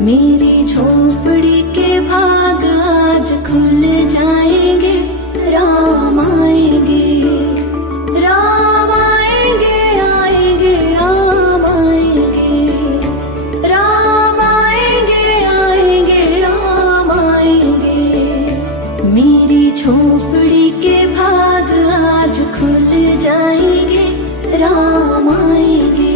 मेरी झोपड़ी के भाग आज खुल जाएंगे। राम आएंगे, राम आएंगे, आएंगे राम आएंगे, राम आएंगे, आएंगे राम आएंगे। मेरी झोपड़ी के भाग आज खुल जाएंगे। राम आएंगे।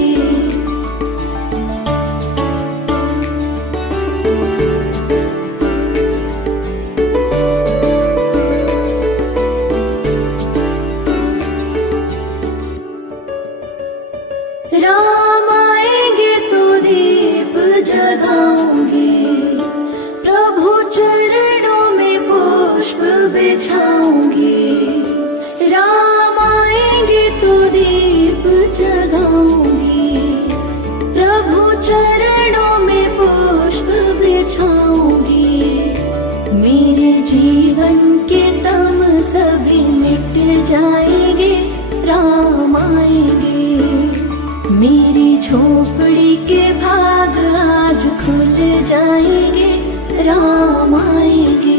राम आएंगे तो दीप जगाऊंगी, प्रभु चरणों में पुष्प बिछाऊंगी। राम आएंगे तो दीप जगाऊंगी, प्रभु चरणों में पुष्प बिछाऊंगी। मेरे जीवन के तम सभी मिट जाएंगे। राम आएंगे। मेरी झोपड़ी के भाग आज खुल जाएंगे। राम आएंगे।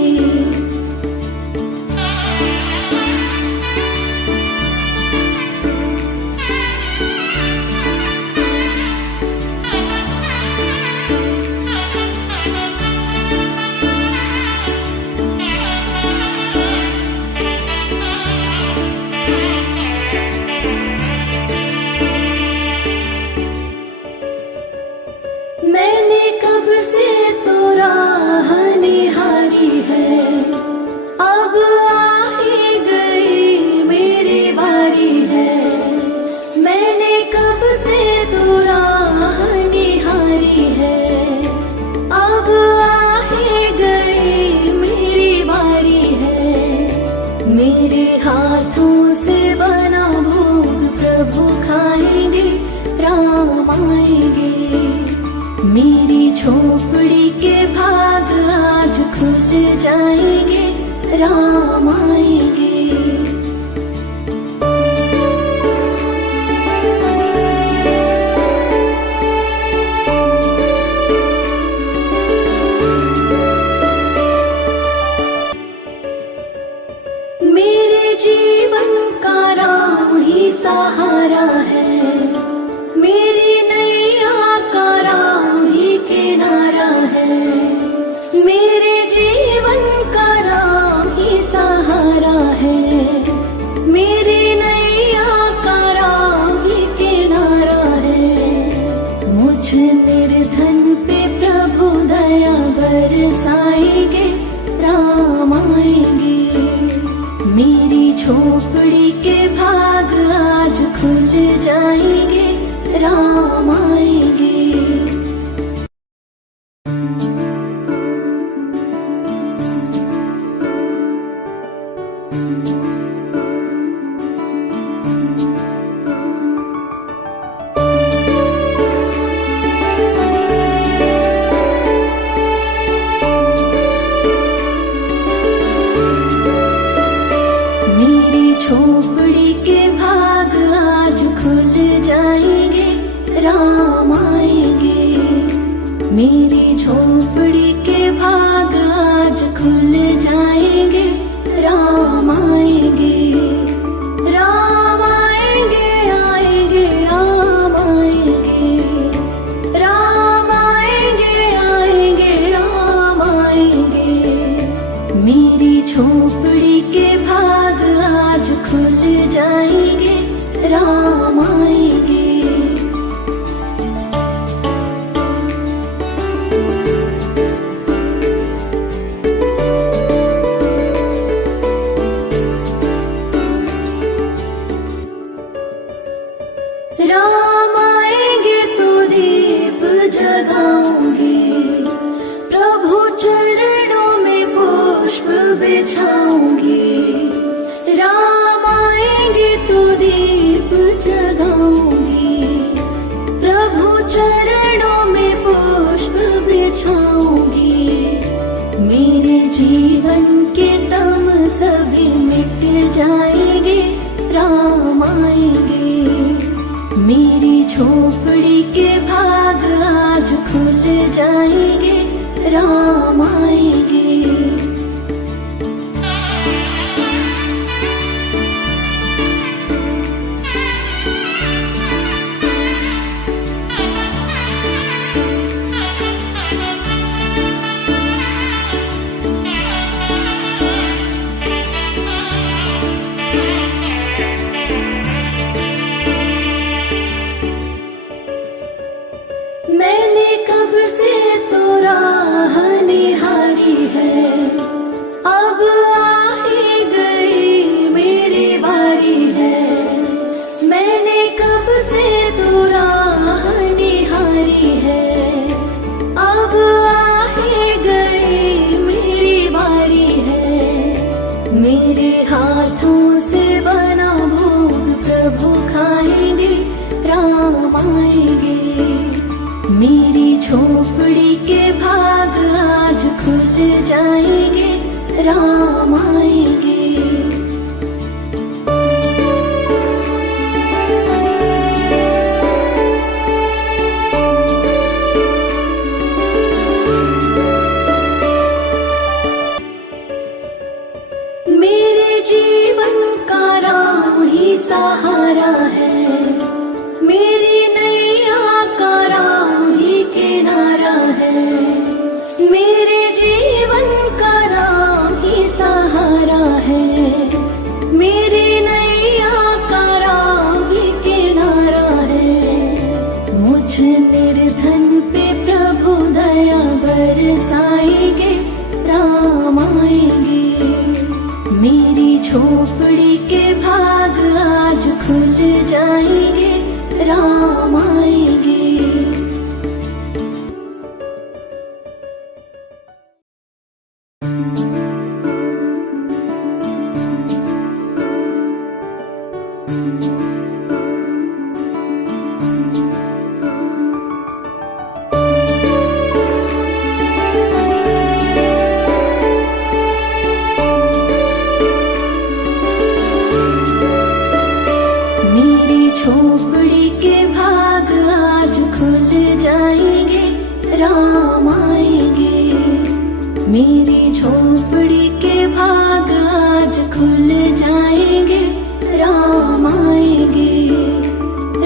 मैंने कब से तो राह निहारी है, अब आ ही गई मेरी बारी है। मैंने कब से तो राह निहारी है, अब आ ही गई मेरी बारी है। मेरे हाथों से बना भोग प्रभु खाएंगे। राम आएंगे। मेरी झोपड़ी के भाग आज खुल जाएंगे। राम आएंगे। मेरे जीवन का राम ही सहारा है, मेरी नैया का राम ही किनारा है। मेरे जीवन का राम ही सहारा है, मेरी नैया का राम ही किनारा है। मुझ निर्धन पे प्रभु दया बरसाएंगे। राम आएंगे। मेरी झोपड़ी के भाग आज खुल जाएंगे। राम आएंगे। मेरी झोपड़ी के भाग आज खुल जाएंगे। राम आएंगे। मेरी झोपड़ी के भाग आज खुल जाएंगे। राम आएंगे। राम आएंगे, आएंगे राम आएंगे, राम आएंगे, आएंगे राम आएंगे। मेरी झोपड़ी के भाग आज खुल जाएंगे। राम आएंगे। राम आएंगे तो दीप जगाऊंगी, प्रभु चरणों में पुष्प बिछाऊंगी। राम आएंगे तो दीप जगाऊंगी, प्रभु चरणों में पुष्प बिछाऊंगी। मेरे जीवन के तम सभी मिट जाएंगे। राम आएंगे। मेरी झोपड़ी के भाग आज खुल जाएंगे। राम आएंगे। मैंने कब से तो राह निहारी है, अब आ ही गई मेरी बारी है। मैंने कब से तो राह निहारी है, अब आ ही गई मेरी बारी है। मेरे हाथों से बना भोग प्रभु खाएंगे, राम आएंगे। मेरी झोपड़ी के भाग आज खुल जाएंगे, राम आएंगे। मेरे जीवन का राम ही सहारा है, मेरी नैया का राम ही किनारा है। मेरे जीवन का राम ही सहारा है, मेरी नैया का राम ही किनारा है। मुझ निर्धन पे प्रभु दया बरसाएंगे, राम आएंगे। मेरी झोपड़ी के भाग आज खुल जाएंगे, राम आएंगे। मेरी झोपड़ी के भाग आज खुल जाएंगे, राम आएंगे। मेरी झोपड़ी के भाग आज खुल जाएंगे, राम आएंगे।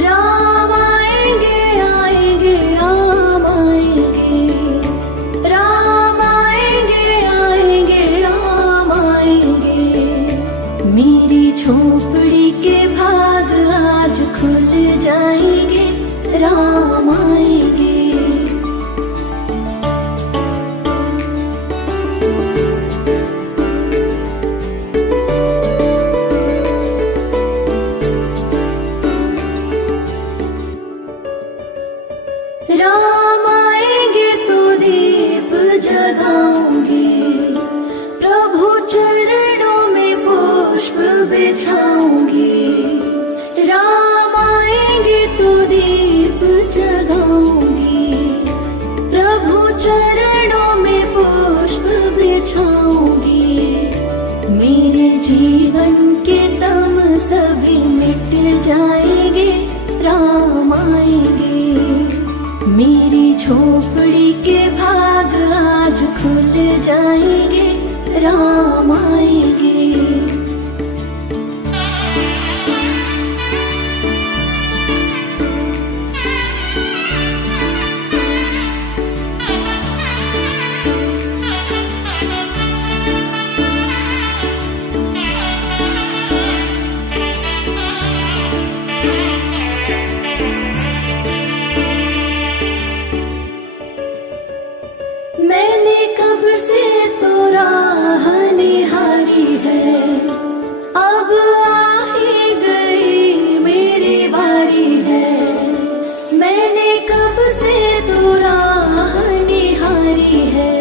राम आएंगे, आएंगे, राम आएंगे। राम आएंगे, आएंगे, राम आएंगे। मेरी झोपड़ी के भाग आज खुल जाएंगे, राम आएंगे। राम आएंगे तो दीप जगाऊंगी, प्रभु चरणों में पुष्प बिछाऊंगी। राम आएंगे तो दीप जगाऊंगी, प्रभु चरणों में पुष्प बिछाऊंगी। मेरे जीवन के तम सभी मिट जाएंगे, राम आएंगे। मेरी झोपड़ी के भाग आज खुल जाएंगे, राम आएंगे। मैंने कब से तो राह निहारी है, अब आ ही गई मेरी बारी है। मैंने कब से तो राह निहारी है,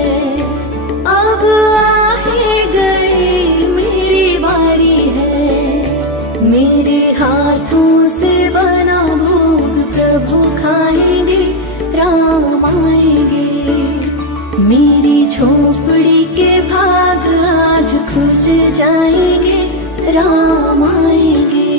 अब आ ही गई मेरी बारी है। मेरे हाथों से बना भोग प्रभु खाएंगे, राम आएंगे। मेरी झोपड़ी के भाग आज खुल जाएंगे, राम आएंगे।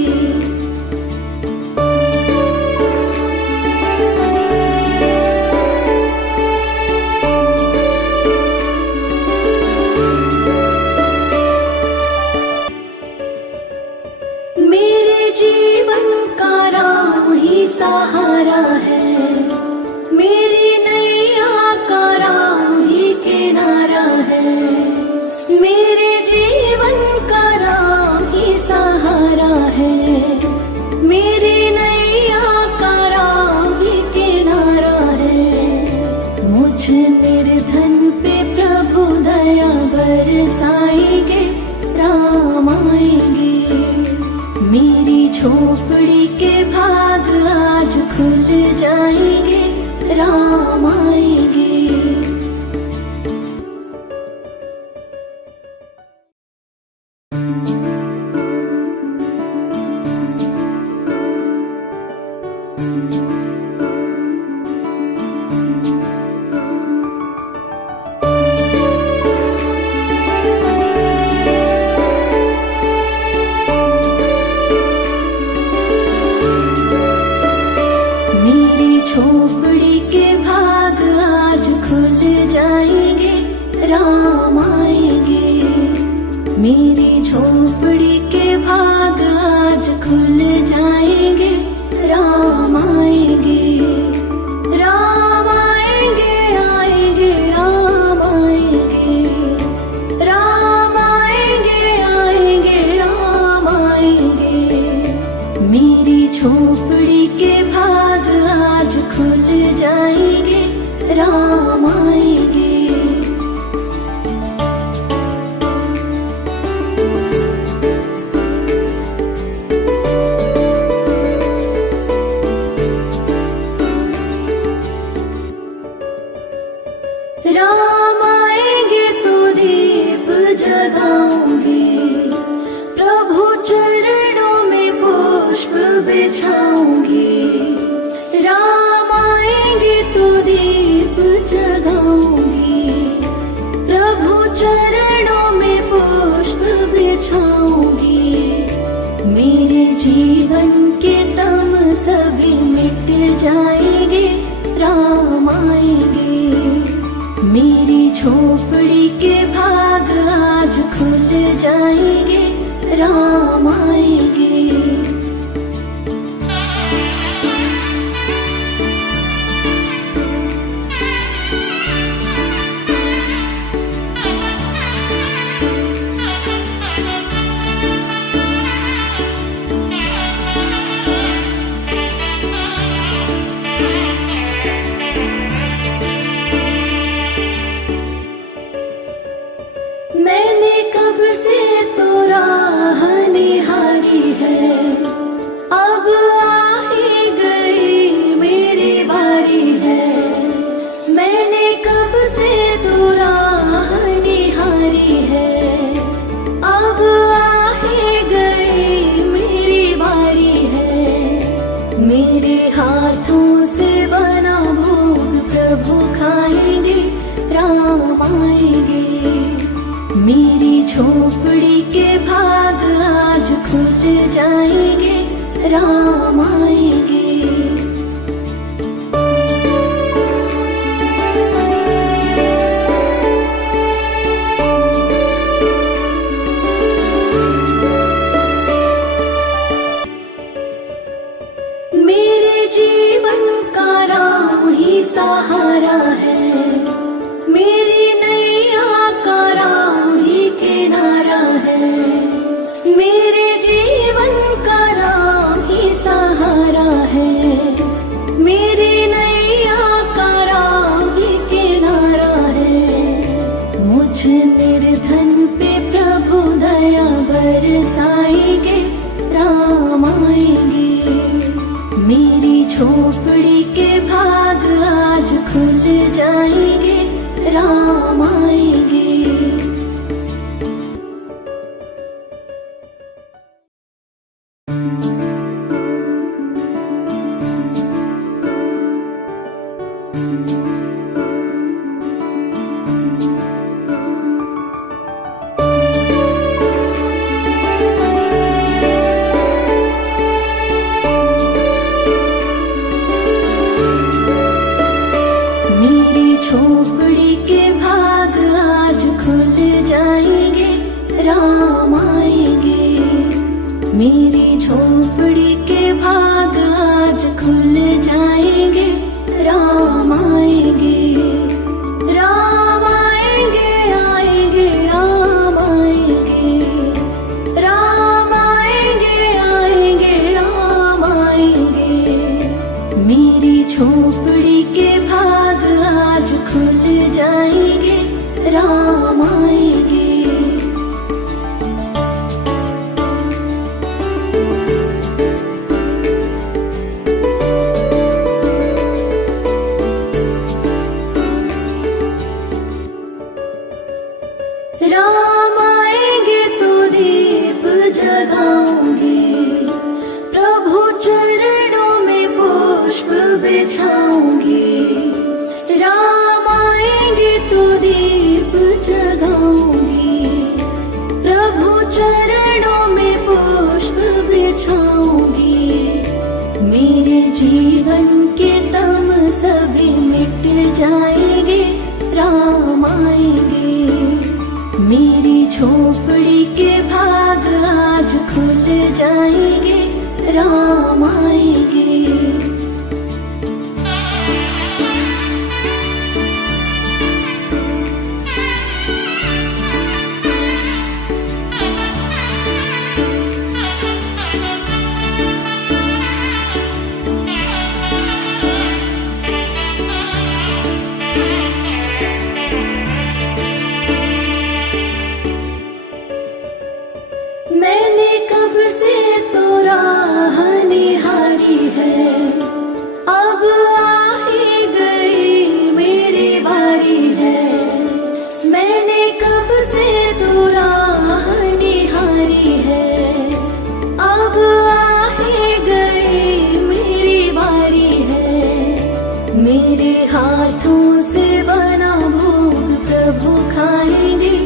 बरसाएंगे, राम आएंगे। मेरी झोपड़ी के भाग आज खुल जाएंगे, राम आएंगे। मेरी झोपड़ी के भाग आज खुल जाएंगे, राम आएंगे। मेरी झोपड़ी के भाग आज खुल जाएंगे, राम आएंगे। राम आएंगे, आएंगे, राम आएंगे। राम आएंगे, आएंगे, राम आएंगे। मेरी झोपड़ी के भाग आज खुल जाएंगे, राम आएंगे। राम आएंगे तो दीप जगाऊंगी, प्रभु चरणों में पुष्प बिछाऊंगी। राम आएंगे तो दीप जगाऊंगी, प्रभु चरणों में पुष्प बिछाऊंगी। मेरे जीवन के तम सभी मिट जाएंगे, राम आएंगे। मेरी झोपड़ी के भाग आज खुल जाएंगे, राम आएंगे। मैंने कब से तो राह निहारी है, अब आ ही गई मेरी बारी है। मैंने कब से तो राह निहारी है, अब आ ही गई मेरी बारी है। मेरे हाथों से बना भोग प्रभु खाएंगे, राम आएंगे। मेरी झोपड़ी के भाग आज खुल जाएंगे, राम आएंगे। मेरे जीवन का राम ही सहारा है, मेरी नैया का राम ही किनारा है। मेरे जीवन का राम ही सहारा है, मेरी नैया का राम ही किनारा है। मुझ निर्धन पे प्रभु दया बरसाएंगे, राम आएंगे। मेरी झोपड़ी के भाग आज खुल जाएंगे, राम आएंगे। मेरी झोपड़ी के भाग आज खुल जाएंगे, राम आएंगे। मेरी झोपड़ी के भाग आज खुल जाएंगे, राम आएंगे। राम आएंगे, आएंगे, राम आएंगे। राम आएंगे, आएंगे, राम आएंगे। मेरी झोपड़ी के भाग आज खुल जाएंगे, राम आएंगे। झोपड़ी के भाग आज खुल जाएंगे, राम आएंगे। मैंने कब से तो राह निहारी है, अब आ ही गई मेरी बारी है। मैंने कब से तो राह निहारी है, अब आ ही गई मेरी बारी है। मेरे हाथों से बना भोग प्रभु खाएंगे,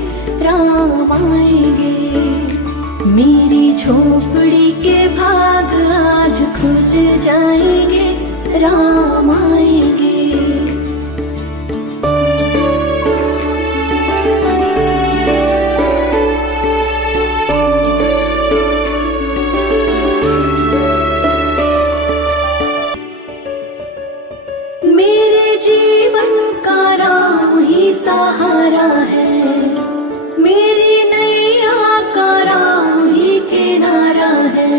राम आएंगे। मेरी झोपड़ी के भाग आज खुल जाएंगे, राम आएंगे। मेरे जीवन का राम ही सहारा है, मेरी नैया का राम ही किनारा है।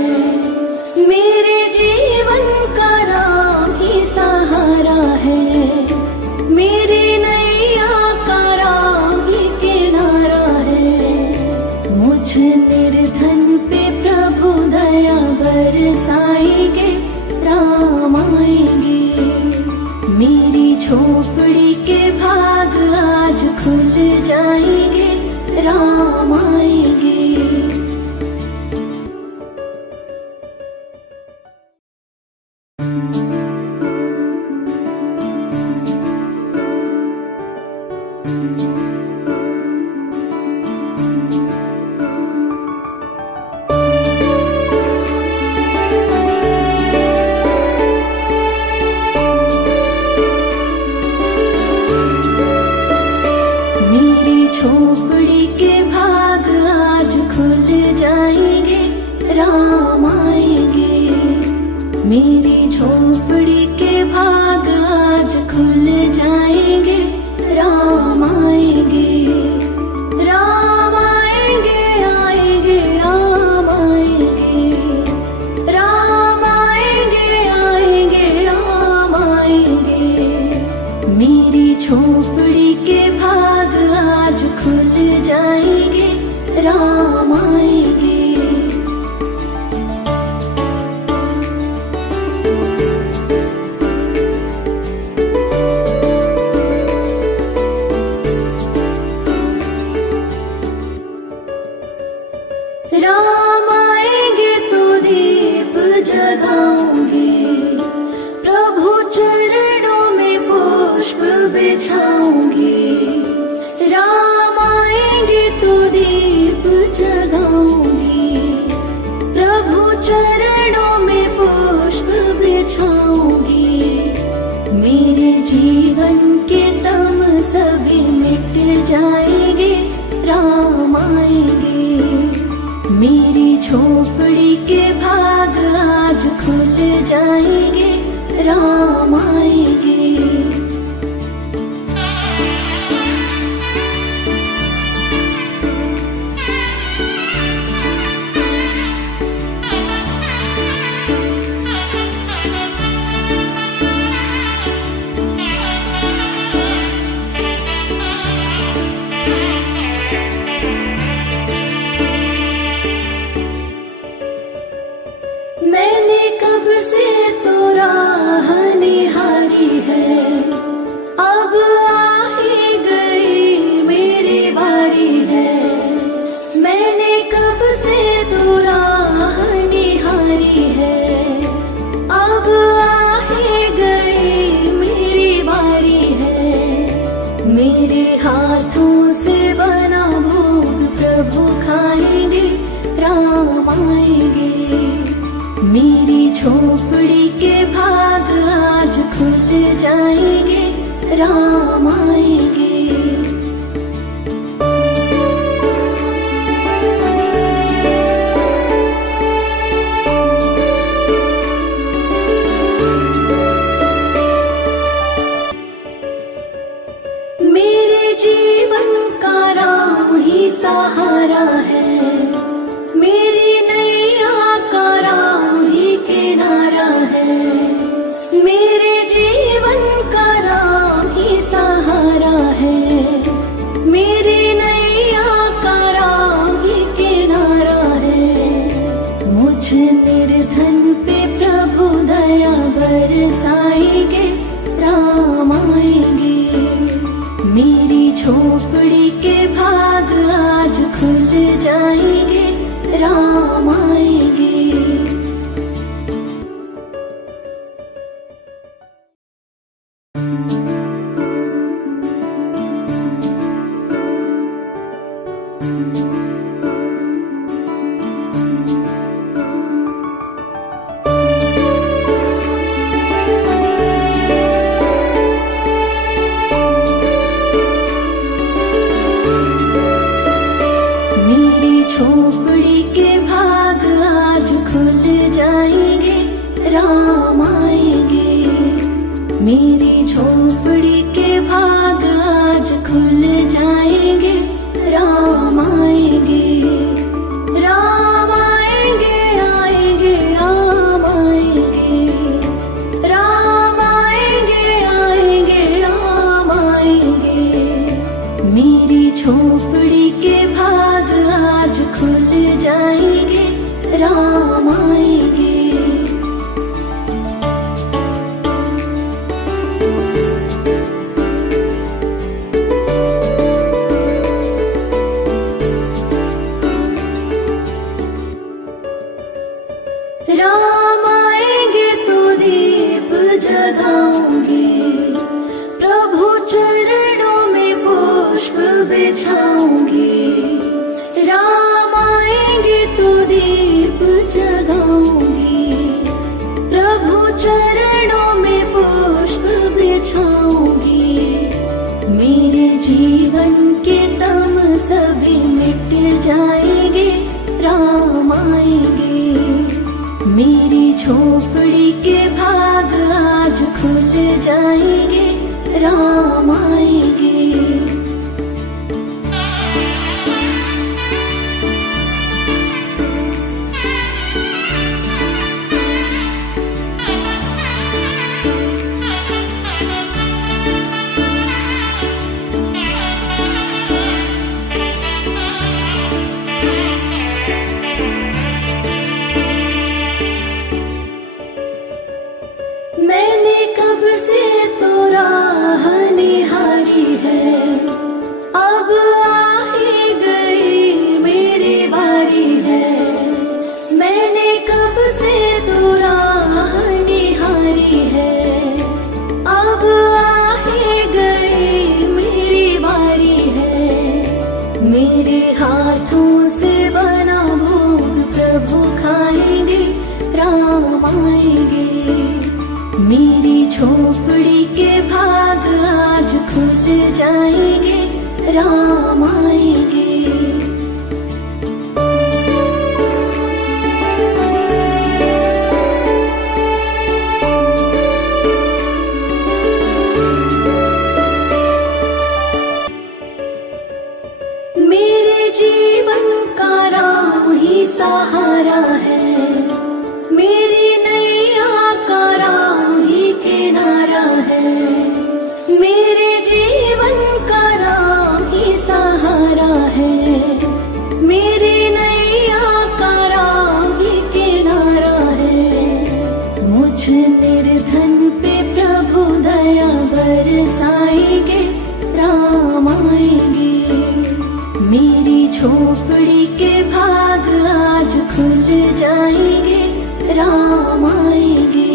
मेरे जीवन का राम ही सहारा है, मेरी नैया का राम ही किनारा है। मुझ निर्धन पे प्रभु दया बरसाएंगे, राम आएंगे। मेरी झोपड़ी के भाग आज खुल जाएंगे, राम आएंगे। मेरी झोपड़ी के भाग आज खुल जाएंगे, राम आएंगे। मेरी झोपड़ी के भाग आज खुल जाएंगे, राम आएंगे। राम आएंगे, आएंगे, राम आएंगे। राम आएंगे, आएंगे, राम आएंगे। मेरी झोपड़ी के भाग आज खुल जाएंगे, राम आएंगे। राम आएंगे तो दीप जगाऊंगी, प्रभु चरणों में पुष्प बिछाऊंगी। राम आएंगे तो दीप जगाऊंगी, प्रभु चरणों में पुष्प बिछाऊंगी। मेरे जीवन के तम सभी मिट जाएंगे, राम आएंगे। मेरी झोपड़ी के भाग आज खुल जाएंगे, राम आएंगे। मैंने कब से तो राह निहारी है, अब आ ही गई मेरी बारी है। मैंने कब से तो राह निहारी है, अब आ ही गई मेरी बारी है। मेरे हाथों से बना भोग प्रभु खाएंगे, राम आएंगे। मेरी झोपड़ी के भाग आज खुल जाएंगे, राम आएंगे। ही सहारा है, मेरी नैया का राम ही किनारा है, मेरे जीवन का राम ही सहारा है, मेरी नैया का राम ही किनारा है। मुझ निर्धन पे प्रभु दया बरसाएंगे, राम आएंगे, मेरी झोपड़ी के भाग आज खुल जाएंगे, राम आएंगे। मेरी झोपड़ी के भाग आज खुल जाएंगे, राम आएंगे, मेरी झोपड़ी के भाग आज खुल जाएंगे, राम आएंगे, राम आएंगे, आएंगे, राम आएंगे, राम आएंगे, आएंगे, राम आएंगे, मेरी झोपड़ी के भाग आज खुल जाएंगे, राम आएंगे। राम आएंगे तो दीप जगाऊंगी, प्रभु चरणों में पुष्प बिछाऊंगी, राम आएंगे तो दीप जगाऊंगी, प्रभु चरणों में पुष्प बिछाऊंगी, मेरे जीवन के तम सभी मिट जाएंगे, राम आएंगे, मेरी झोपड़ी के भाग आज खुल जाएंगे, राम आएंगे। मैंने कब से तो राह निहारी है, अब आ ही गई मेरी बारी है, मैंने कब से तो राह निहारी है, अब आ ही गई मेरी बारी है, मेरे हाथों से बना भोग प्रभु खाएंगे, राम आएंगे, मेरी झोपड़ी के भाग आज खुल जाएंगे, राम आएंगे। मेरे जीवन का राम ही सहारा है, मेरी नैया का राम ही किनारा है, मेरे जीवन का राम ही सहारा है, मेरी नैया का राम ही किनारा है। मुझ निर्धन पे प्रभु दया बरसाएंगे, राम आएंगे, मेरी झोपड़ी के भाग आज खुल जाएंगे, राम आएंगे।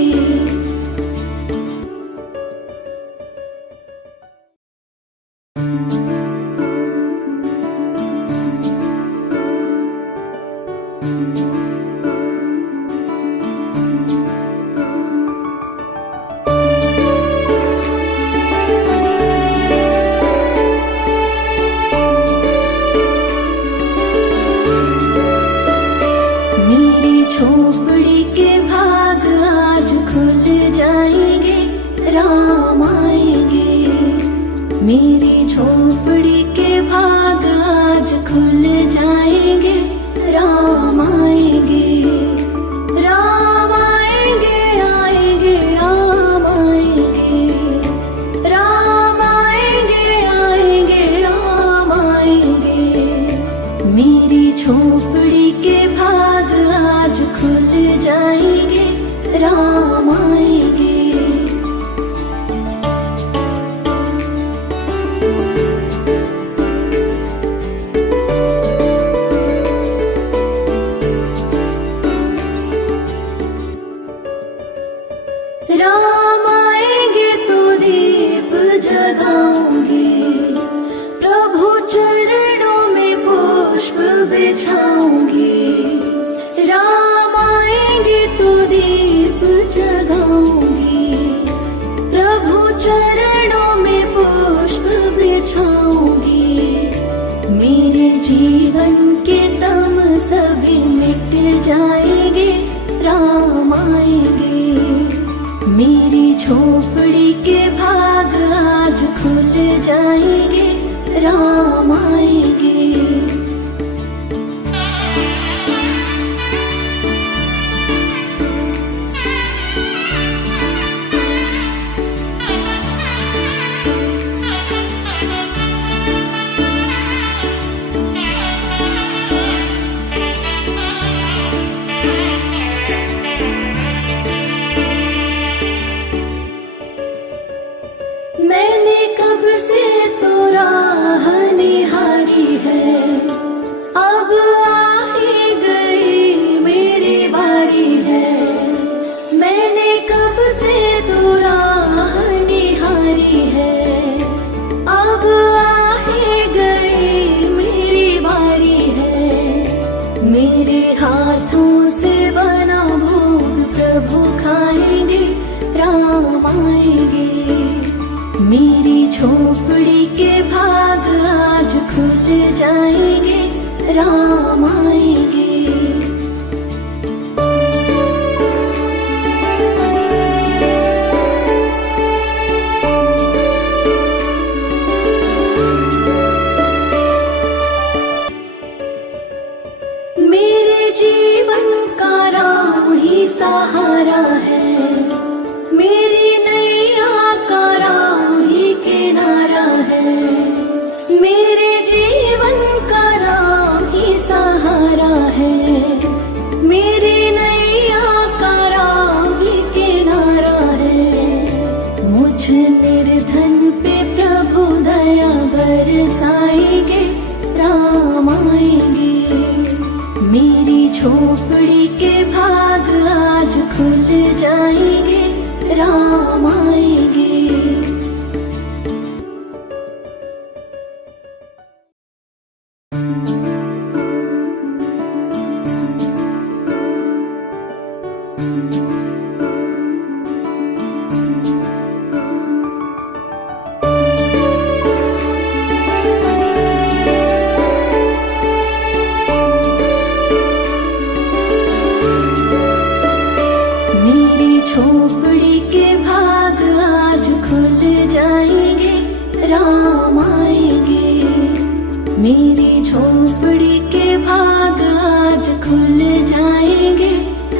झोपड़ी के भाग आज खुल जाएंगे, राम आएंगे। मैंने कब से तो राह निहारी है, अब आ ही गई मेरी बारी है। मैंने कब से तो राह निहारी है, अब आ ही गई मेरी बारी है। मेरे हाथों से बना भोग प्रभु खाएंगे, राम आएंगे। मेरी झोपड़ी के भाग आज खुल जाएंगे, राम आएंगे। मेरे जीवन का राम ही सहारा है, मेरी नैया का राम ही किनारा है। मेरे जीवन का राम ही सहारा है, मेरी नैया का राम ही किनारा है। मुझ निर्धन पे प्रभु दया बरसाएंगे, राम आएंगे। मेरी झोपड़ी के भाग आज खुल जाएंगे, राम आएंगे। मेरी झोपड़ी के भाग आज खुल जाएंगे, राम आएंगे। मेरी झोपड़ी के भाग आज खुल जाएंगे,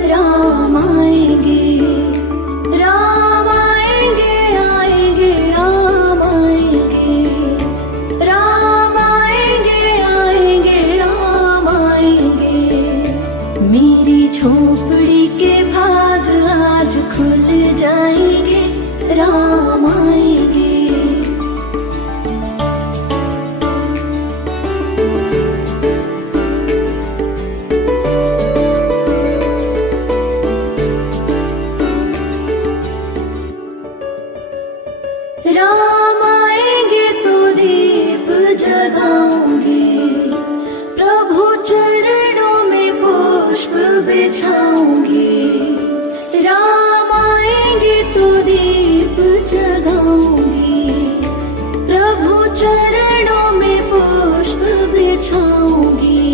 राम आएंगे। राम आएंगे, आएंगे, राम आएंगे। राम आएंगे, आएंगे, राम आएंगे। मेरी झोपड़ी के भाग आज खुल जाएंगे, राम आएंगे। राम आएंगे तो दीप जगाऊंगी, प्रभु चरणों में पुष्प बिछाऊंगी। राम आएंगे तो दीप जगाऊंगी, प्रभु चरणों में पुष्प बिछाऊंगी।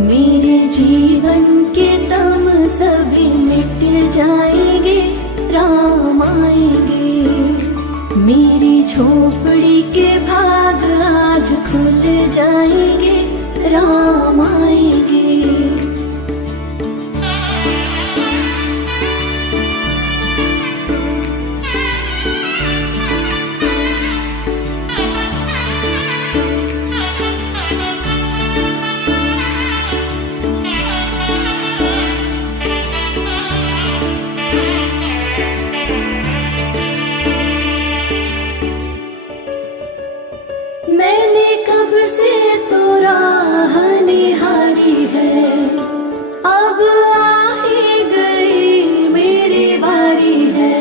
मेरे जीवन के तम सभी मिट जाएंगे, राम आएंगे। मेरी झोपड़ी के भाग आज खुल जाएंगे, राम आएंगे। मैंने कब से तो राह निहारी है, अब आ ही गई मेरी बारी है।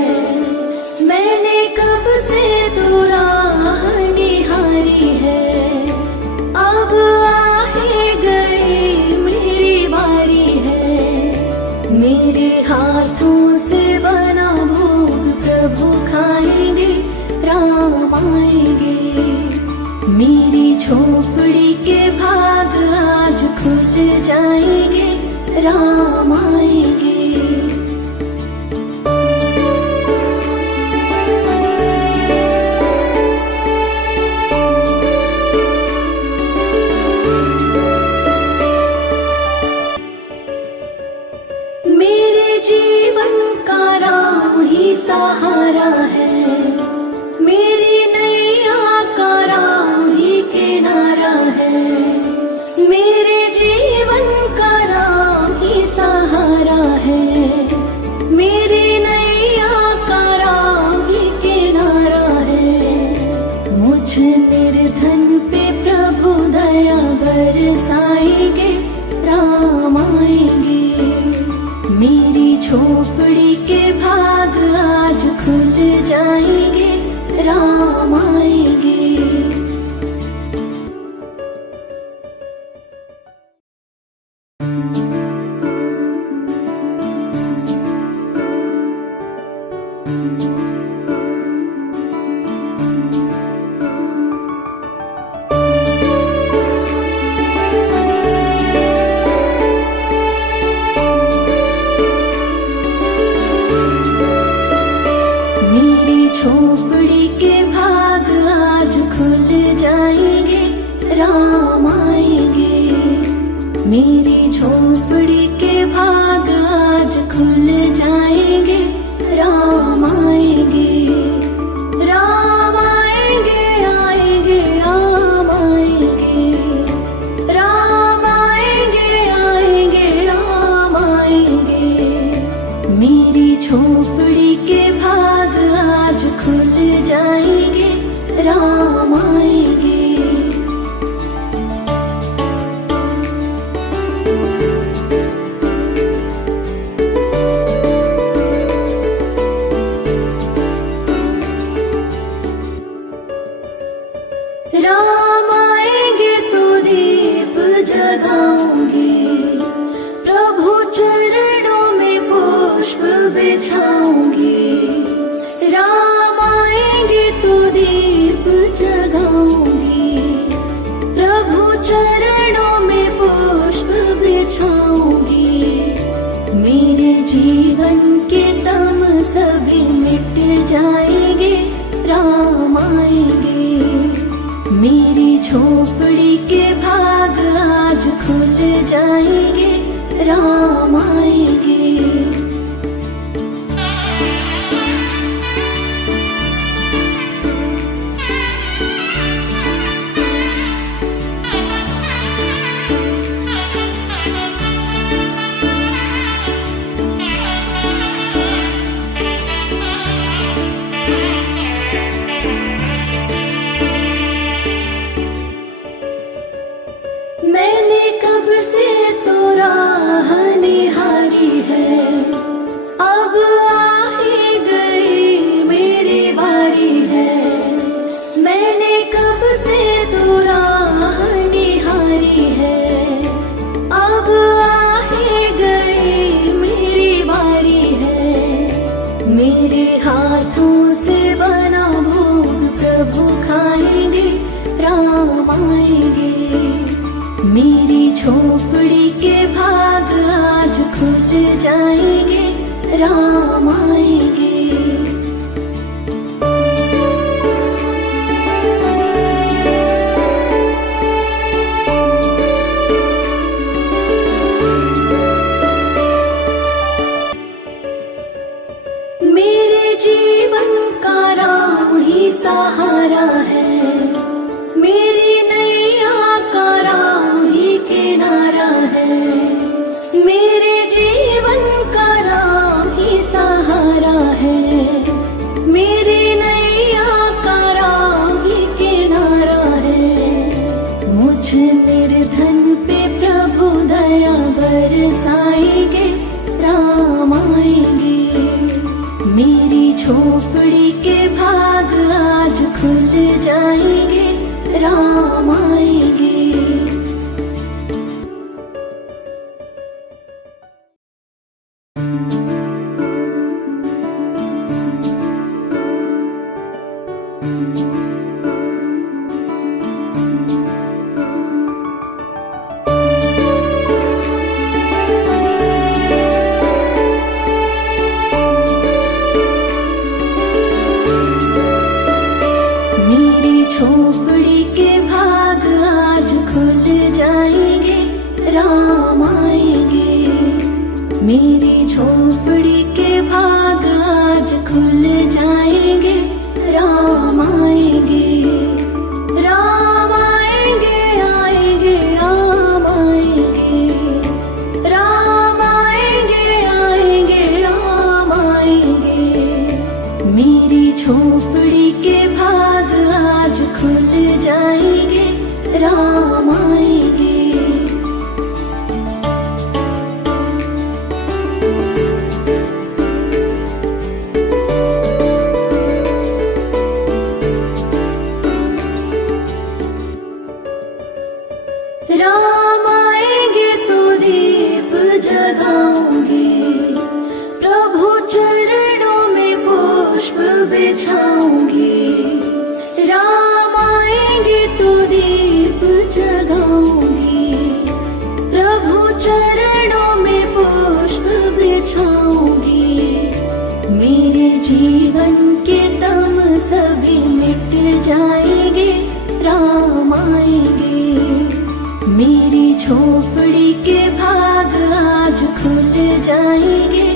मैंने कब से तो राह निहारी है, अब आ ही गई मेरी बारी है। मेरे हाथों से बना भोग प्रभु खाएंगे, राम आएंगे। मेरी झोपड़ी के भाग आज खुल जाएंगे, राम आएंगे। राम आएंगे। मेरी झोपड़ी के भाग आज खुल जाएंगे, राम आएंगे। राम आएंगे, आएंगे, राम आएंगे। राम आएंगे, आएंगे, राम आएंगे। मेरी झोपड़ी के भाग आज खुल जाएंगे, राम आएंगे। राम आएंगे तो दीप जगाऊंगी, प्रभु चरणों में पुष्प बिछाऊंगी। राम आएंगे तो दीप जगाऊंगी, प्रभु चरणों में पुष्प बिछाऊंगी। मेरे जीवन के तम सभी मिट जाएंगे, राम आएंगे। मेरी झोपड़ी के भाग आज खुल जाएंगे, राम आएंगे। मैंने कब से तो राह निहारी है, अब आ ही गई मेरी बारी है। मैंने कब से तो राह निहारी है, अब आ ही गई मेरी बारी है। मेरे हाथों से बना भोग प्रभु खाएंगे, राम आएंगे। मेरी झोपड़ी के भाग आज खुल जाएंगे, राम आएंगे। मेरे जीवन का राम ही सहारा है, मेरी नैया का राम ही किनारा है। मेरे जीवन का राम ही सहारा है, मेरी नैया का राम ही किनारा है। मुझ निर्धन पे प्रभु दया बरसाएंगे, राम आएंगे। मेरी झोपड़ी के भाग आज खुल जाएंगे, राम आएंगे। मेरी झोपड़ी के भाग आज खुल जाएंगे, राम आएंगे। मेरी झोपड़ी के भाग आज खुल जाएंगे, राम आएंगे। राम आएंगे, आएंगे, राम आएंगे। राम आएंगे, आएंगे, राम आएंगे। मेरी झोपड़ी के भाग आज खुल जाएंगे, राम आएंगे। राम आएंगे तो दीप जगाऊंगी, प्रभु चरणों में पुष्प बिछाऊंगी। राम आएंगे तो दीप जगाऊंगी, प्रभु चरणों में पुष्प बिछाऊंगी। मेरे जीवन के तम सभी मिट जाएंगे, राम आएंगे। मेरी झोपड़ी के भाग आज खुल जाएंगे,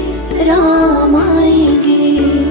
राम आएंगे।